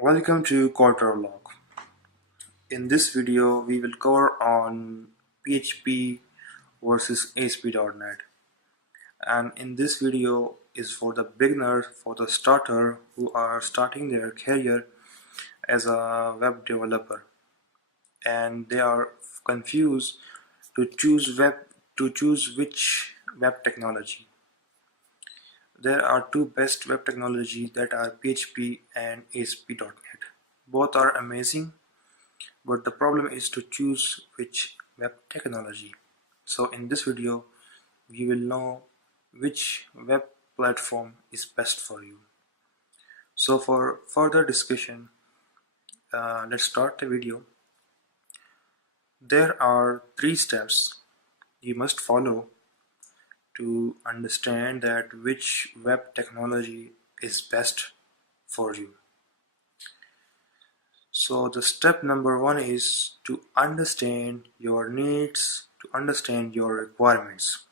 Welcome to Quarter Log. In this video, we will cover on PHP versus ASP.NET. And in this video is for the beginner, for the starter who are starting their career as a web developer, and they are confused to choose which web technology. There are two best web technologies that are PHP and ASP.NET. Both are amazing, but the problem is to choose which web technology. So in this video we will know which web platform is best for you. So for further discussion, let's start the video. There are 3 steps you must follow to understand that which web technology is best for you. So the step number 1 is to understand your needs, to understand your requirements.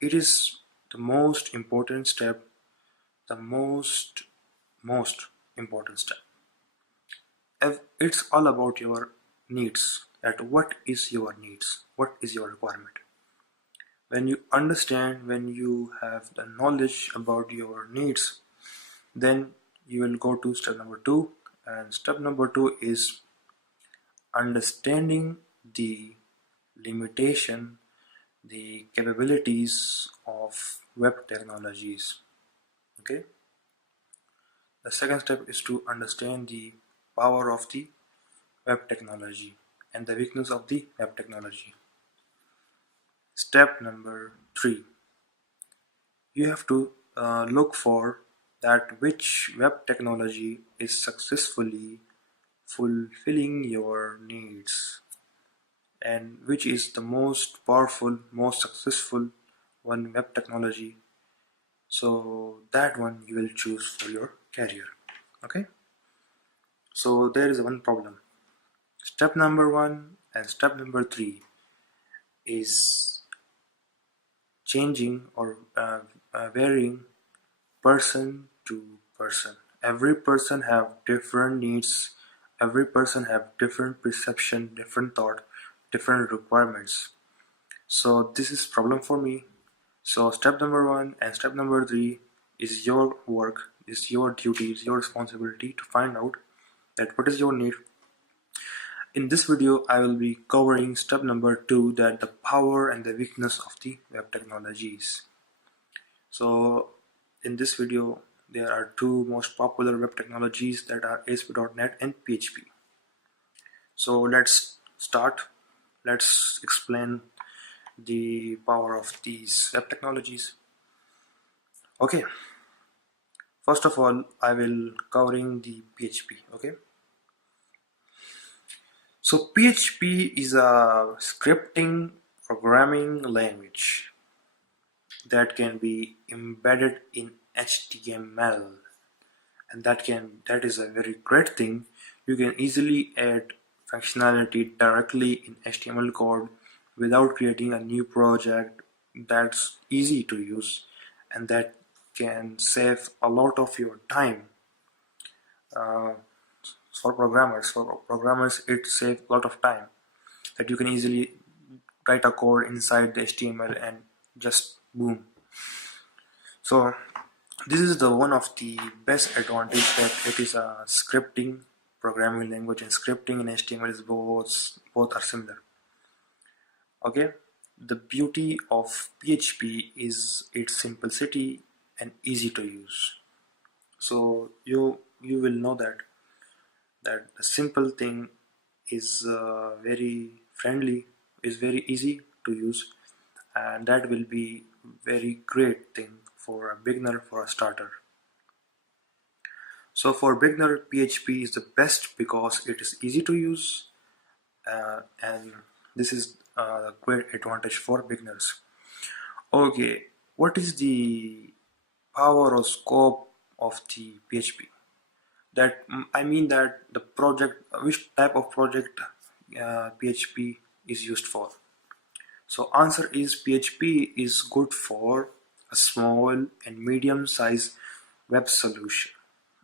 It is the most important step, the most important step. It's all about your needs, that what is your needs, what is your requirement. When you understand, when you have the knowledge about your needs, then you will go to step number 2, and step number 2 is understanding the limitation, the capabilities of web technologies. Okay. The second step is to understand the power of the web technology and the weakness of the web technology. Step number 3, you have to look for that which web technology is successfully fulfilling your needs and which is the most powerful, most successful one web technology. So that one you will choose for your career. Okay. So there is one problem. Step number 1 and step number 3 is changing or varying person to person. Every person have different needs, every person have different perception, different thought, different requirements. So this is problem for me. So step number 1 and step number 3 is your work, is your duty, is your responsibility to find out that what is your need. In this video I will be covering step number 2, that the power and the weakness of the web technologies. So in this video there are 2 most popular web technologies, that are ASP.NET and PHP. So let's start. Let's explain the power of these web technologies. Okay, first of all I will covering the PHP. Okay, so PHP is a scripting programming language that can be embedded in HTML, and that is a very great thing. You can easily add functionality directly in HTML code without creating a new project. That's easy to use, and that can save a lot of your time. For programmers it saves a lot of time, that you can easily write a code inside the HTML and just boom. So this is the one of the best advantage, that it is a scripting programming language, and scripting and HTML is both are similar. Okay, the beauty of PHP is its simplicity and easy to use. So you will know that the simple thing is very friendly, is very easy to use, and that will be very great thing for a beginner, for a starter. So for beginner, PHP is the best because it is easy to use, and this is a great advantage for beginners. Okay, what is the power or scope of the PHP? That I mean that the project, which type of project PHP is used for. So answer is PHP is good for a small and medium size web solution,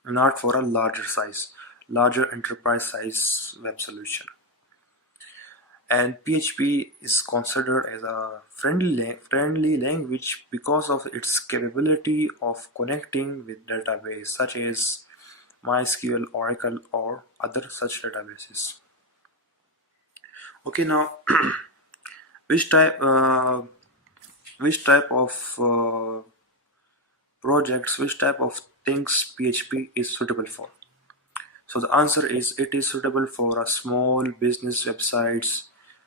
not for a larger size. larger enterprise size web solution. And PHP is considered as a friendly language because of its capability of connecting with databases such as MySQL, Oracle, or other such databases. Okay, now which type of projects, which type of things PHP is suitable for? So the answer is it is suitable for a small business websites,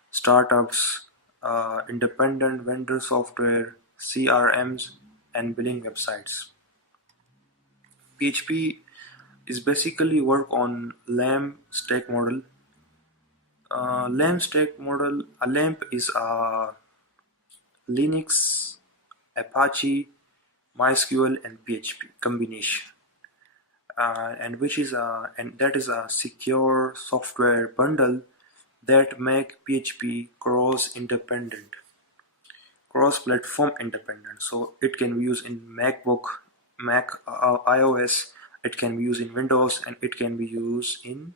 startups, independent vendor software, CRMs, and billing websites. PHP is basically work on LAMP stack model. A LAMP is a Linux, Apache, MySQL, and PHP combination. And that is a secure software bundle that make PHP cross-platform independent. So it can be used in Mac, iOS. It can be used in Windows, and it can be used in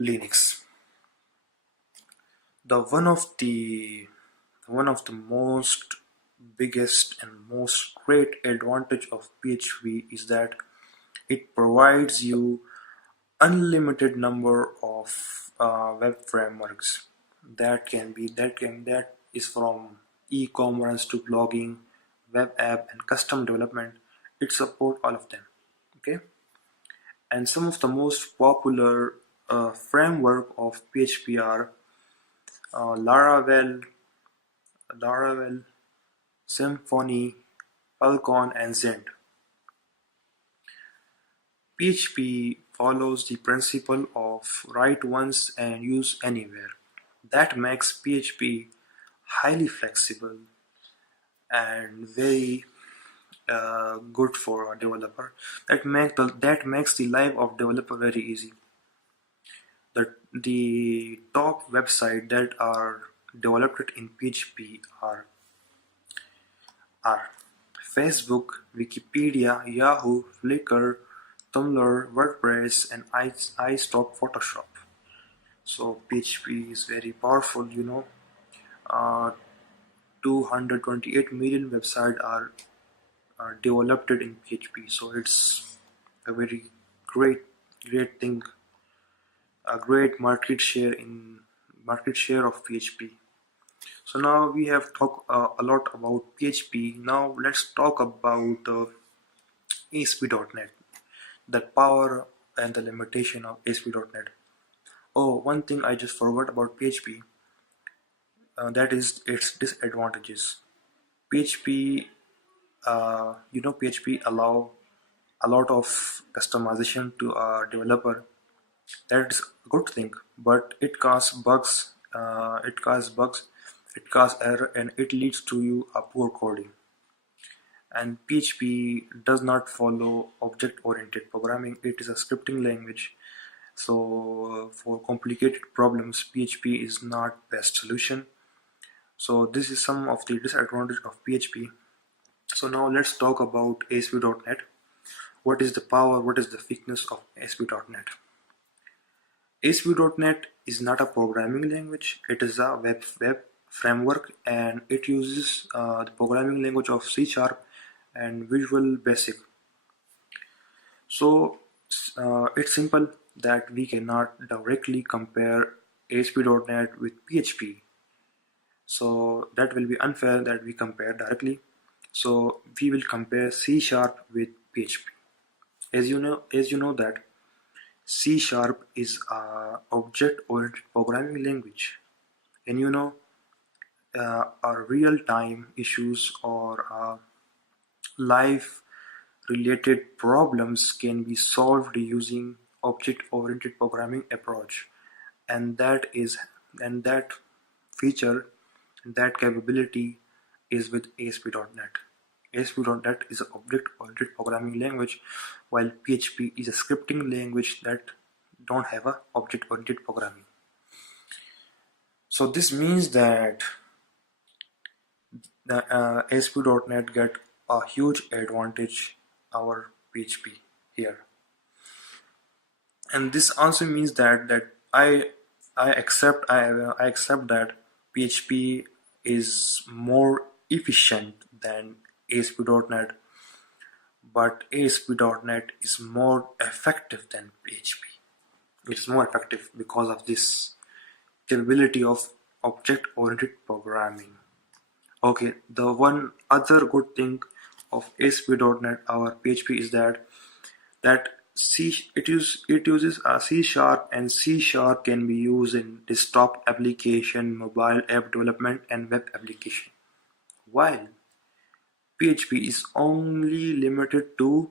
Linux. The one of the most biggest and most great advantage of PHP is that it provides you unlimited number of web frameworks that is from e-commerce to blogging, web app, and custom development. It support all of them. Okay, and some of the most popular framework of PHP are uh, Laravel, Laravel, Symfony, Falcon, and Zend. PHP follows the principle of write once and use anywhere. That makes PHP highly flexible and very good for a developer. That makes the life of developer very easy. The top websites that are developed in PHP are Facebook, Wikipedia, Yahoo, Flickr, Tumblr, WordPress, and iStock Photoshop. So PHP is very powerful, you know. Uh, 228 million websites are developed in PHP, so it's a very great thing, a great market share of PHP. So now we have talked a lot about PHP. Now let's talk about ASP.NET, the power and the limitation of ASP.NET. Oh, one thing I just forgot about PHP, that is its disadvantages. PHP, PHP allow a lot of customization to a developer. That's a good thing, but it causes bugs. It causes error, and it leads to you a poor coding. And PHP does not follow object-oriented programming. It is a scripting language. So for complicated problems, PHP is not best solution. So this is some of the disadvantage of PHP. So now let's talk about ASP.NET. What is the power? What is the weakness of ASP.NET? ASP.NET is not a programming language. It is a web framework, and it uses the programming language of C# and Visual Basic. So it's simple that we cannot directly compare ASP.NET with PHP. So that will be unfair that we compare directly. So we will compare C# with PHP. As you know that C# is a object-oriented programming language, and our real-time issues or life-related problems can be solved using object-oriented programming approach, and that feature, that capability is with ASP.NET. ASP.NET is an object-oriented programming language, while PHP is a scripting language that don't have a object-oriented programming. So this means that the ASP.NET get a huge advantage over PHP here. And this also means that I accept that PHP is more efficient than ASP.NET, but ASP.NET is more effective than PHP. It is more effective because of this capability of object-oriented programming. Okay, the one other good thing of ASP.NET or PHP is that it uses a C sharp, and C sharp can be used in desktop application, mobile app development, and web application. While PHP is only limited to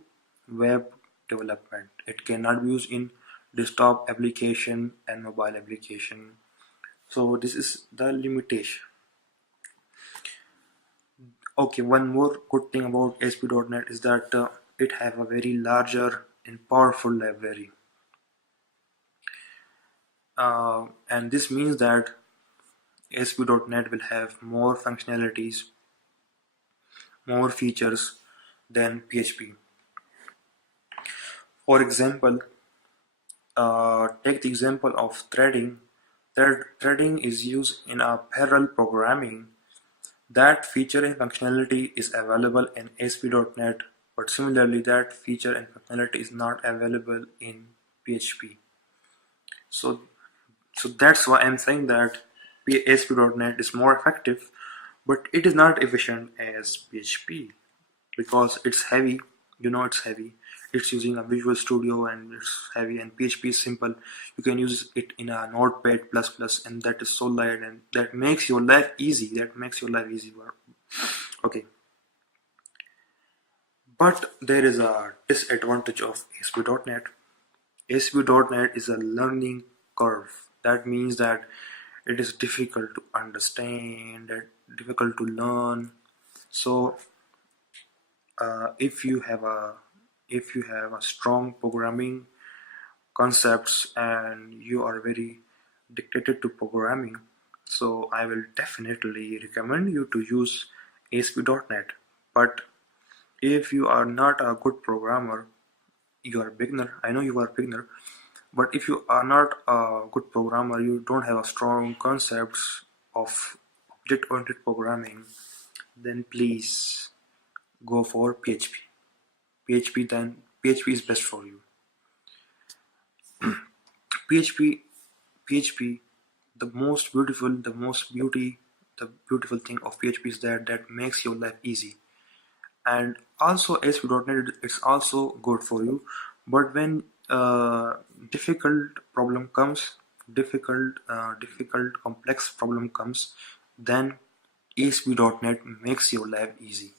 web development. It cannot be used in desktop application and mobile application. So this is the limitation. Okay, one more good thing about ASP.NET is that it have a very larger and powerful library. And this means that ASP.NET will have more functionalities, more features than PHP. For example, take the example of threading. Threading is used in a parallel programming. That feature and functionality is available in ASP.NET, but similarly that feature and functionality is not available in PHP. So that's why I'm saying that ASP.NET is more effective, but it is not efficient as PHP because it's heavy. It's heavy. It's using a Visual Studio and it's heavy, and PHP is simple. You can use it in a Notepad++, and that is so light, and that makes your life easy. Okay, but there is a disadvantage of ASP.NET. ASP.NET is a learning curve. That means that it is difficult to understand, difficult to learn. So if you have a strong programming concepts and you are very dedicated to programming, so I will definitely recommend you to use ASP.NET. But if you are not a good programmer, you are a beginner, I know you are a beginner, but if you are not a good programmer, you don't have a strong concepts of object-oriented programming, then please go for PHP. PHP is best for you. PHP PHP the beautiful thing of PHP is that makes your life easy. And also ASP.NET is also good for you, but when difficult problem comes, difficult complex problem comes, then ASP.NET makes your life easy.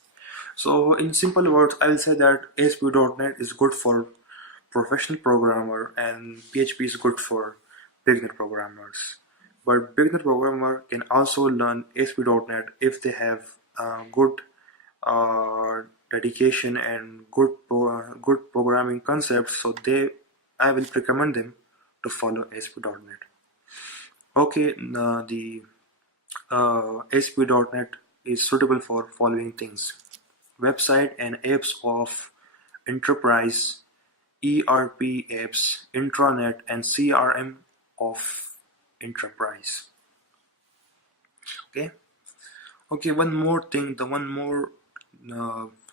So in simple words, I will say that ASP.NET is good for professional programmer and PHP is good for beginner programmers. But beginner programmer can also learn ASP.NET if they have good dedication and good programming concepts. So I will recommend them to follow ASP.NET. Okay, the ASP.NET is suitable for following things: website and apps of enterprise, ERP apps, intranet, and CRM of enterprise. Okay, one more thing, the one more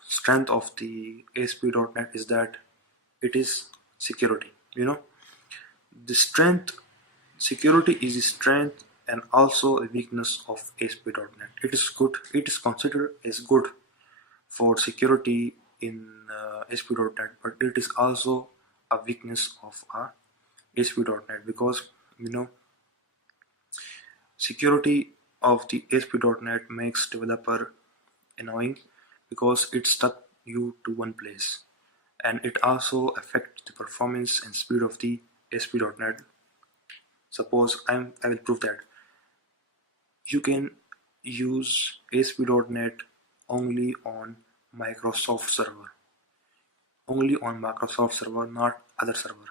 strength of the ASP.NET is that it is security. The security is a strength and also a weakness of ASP.NET. It is considered as good for security in ASP.NET, but it is also a weakness of ASP.NET because security of the ASP.NET makes developer annoying because it stuck you to one place, and it also affects the performance and speed of the ASP.NET. Suppose I will prove that you can use ASP.NET only on Microsoft server, not other server.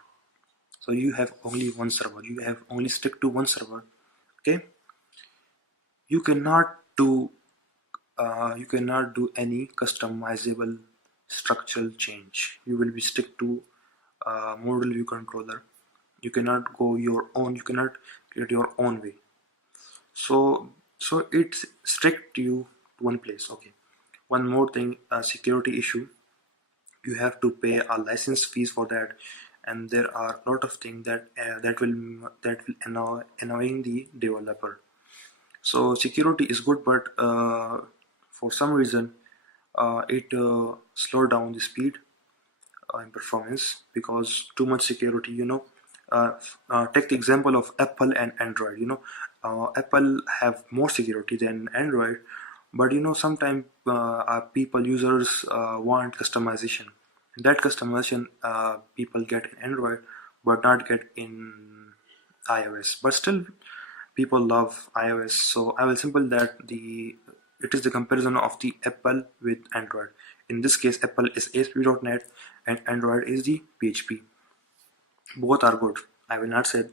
So you have only one server, you have only stick to one server. Okay, you cannot do any customizable structural change. You will be stick to model view controller. You cannot go your own. You cannot create your own way. So it's strict you to one place. Okay. One more thing, a security issue. You have to pay a license fees for that, and there are a lot of things that will annoying the developer. So security is good, but for some reason it slow down the speed in performance because too much security. Take the example of Apple and Android. Apple have more security than Android, but sometimes people users want customization. That customization people get in Android but not get in iOS. But still people love iOS. So I will simple that it is the comparison of the Apple with Android. In this case, Apple is ASP.NET and Android is the PHP. Both are good. I will not say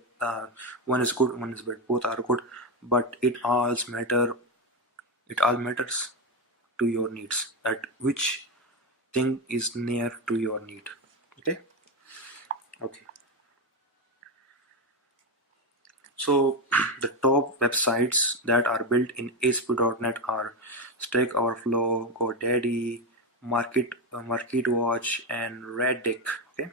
one is good, one is bad. Both are good, but it all matters to your needs. At which thing is near to your need. Okay. Okay. So the top websites that are built in ASP.NET are Stack Overflow, GoDaddy, MarketWatch, and Reddick. Okay,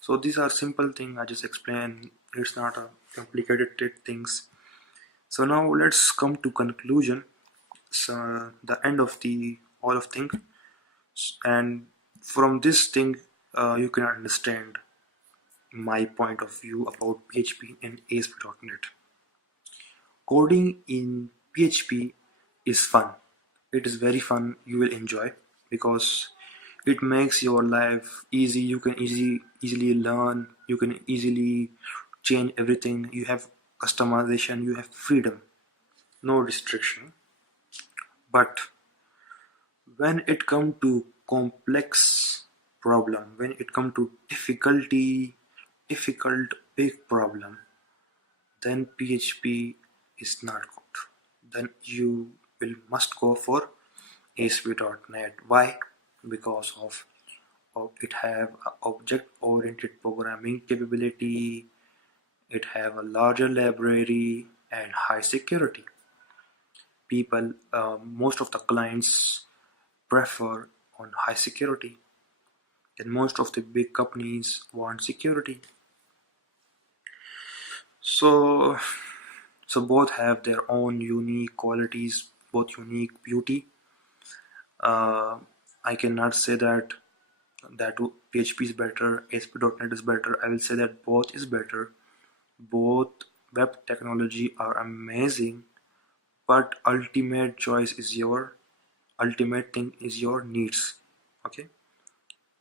so these are simple things I just explained. It's not a complicated things. So now let's come to conclusion. So the end of the all of thing, and from this thing you can understand my point of view about PHP and ASP.NET. Coding in PHP is fun. It is very fun. You will enjoy because it makes your life easy. You can easily learn. You can easily change everything. You have customization. You have freedom, no restriction. But when it comes to complex problem, when it comes to difficult big problem, then PHP is not good. Then you will must go for ASP.NET. Why? Because of it have a object-oriented programming capability, it have a larger library and high security. Most of the clients prefer on high security, and most of the big companies want security. So so both have their own unique qualities, both unique beauty. I cannot say that PHP is better, ASP.NET is better. I will say that both is better. Both web technology are amazing, but ultimate thing is your needs. Okay,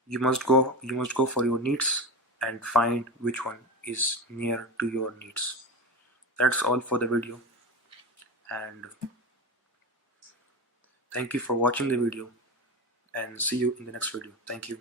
you must go for your needs and find which one is near to your needs. That's all for the video, and thank you for watching the video, and see you in the next video. Thank you.